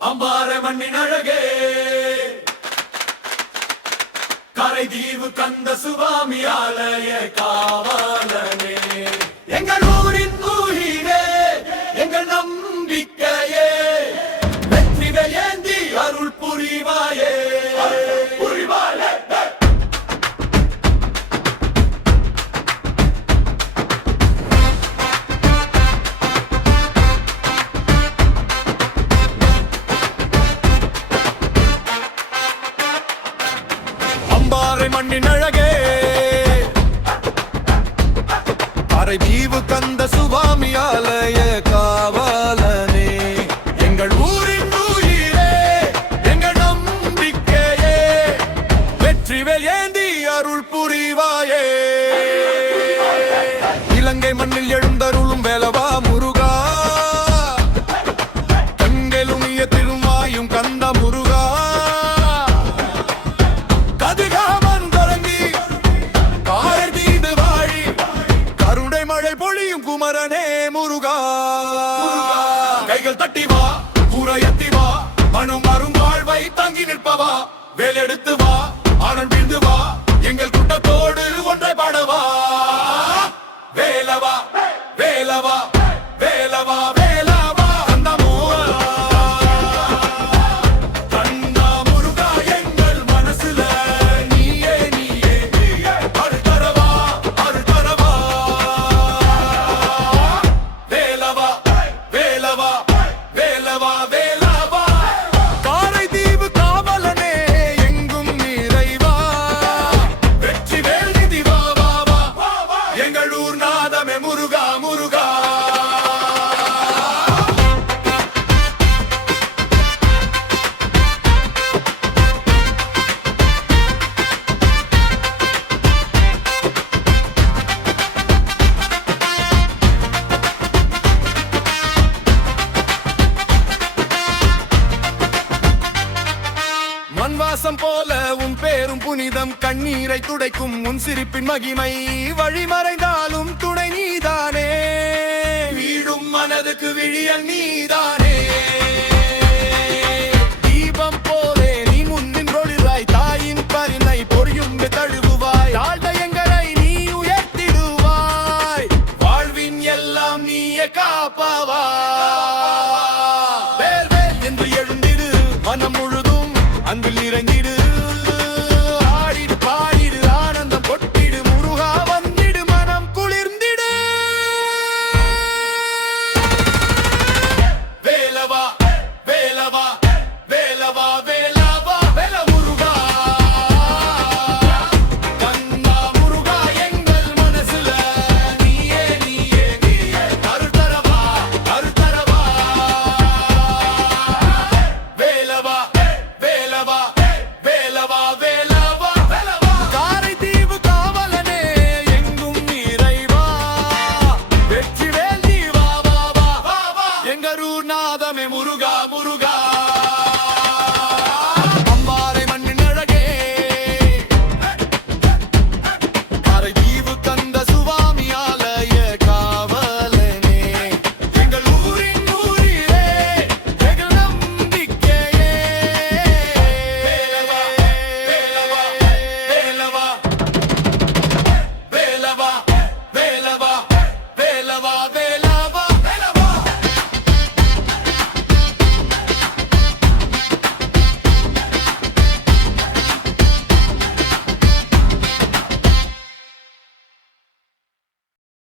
அம்பார மண்ணின் அழகே கரைதீவு கந்த சுவாமி ஆலய காவலனே எங்கள் ஊரின் ஊழிலே எங்கள் நம்பிக்கையே வெற்றி வேந்தி அருள் புரிவாயே புரிவாயே மண்ணின் அழகே கரைதீவு கந்த சுவாமி ஆலய காவலனே எங்கள் ஊரின் ஊழிலே எங்கள் நம்பிக்கையே வெற்றி வேந்தி அருள் புரிவாயே இலங்கை மண்ணில் எழுந்தருளும் வேலவா முருகா கண்களுமிய திருமாயும் கந்த முருகா குமரனே முருகா கைகள் தட்டி வா கூரையத்தி வா மனம் வரும் வாழ்வை தங்கி நிற்பவா வேலெடுத்து வா ஆனன் வீழ்ந்து வா எங்கள் கூட்டத்தோடு ஒன்றை பாடவா வேலவா வேலவா வேலவா வேலவா கந்தா முருகா எங்கள் மனசுல நீயே நீயே அருள் தரவா அருள் தரவா வேலவா வேலவா வேலவா வேலவா காரைதீவு காவலனே எங்கும் நிறைவா வெற்றி வேல் நிதி வா வா வா எங்கள் ஊர் நாதமே முருகா முருகா மண்வாசம் போல உன் பேரும் புனிதம் கண்ணீரை துடைக்கும் உன் சிரிப்பின் மகிமை வழிமறைந்தாலும் துணை நீதானே வீடும் மனதுக்கு விழியல் நீதானே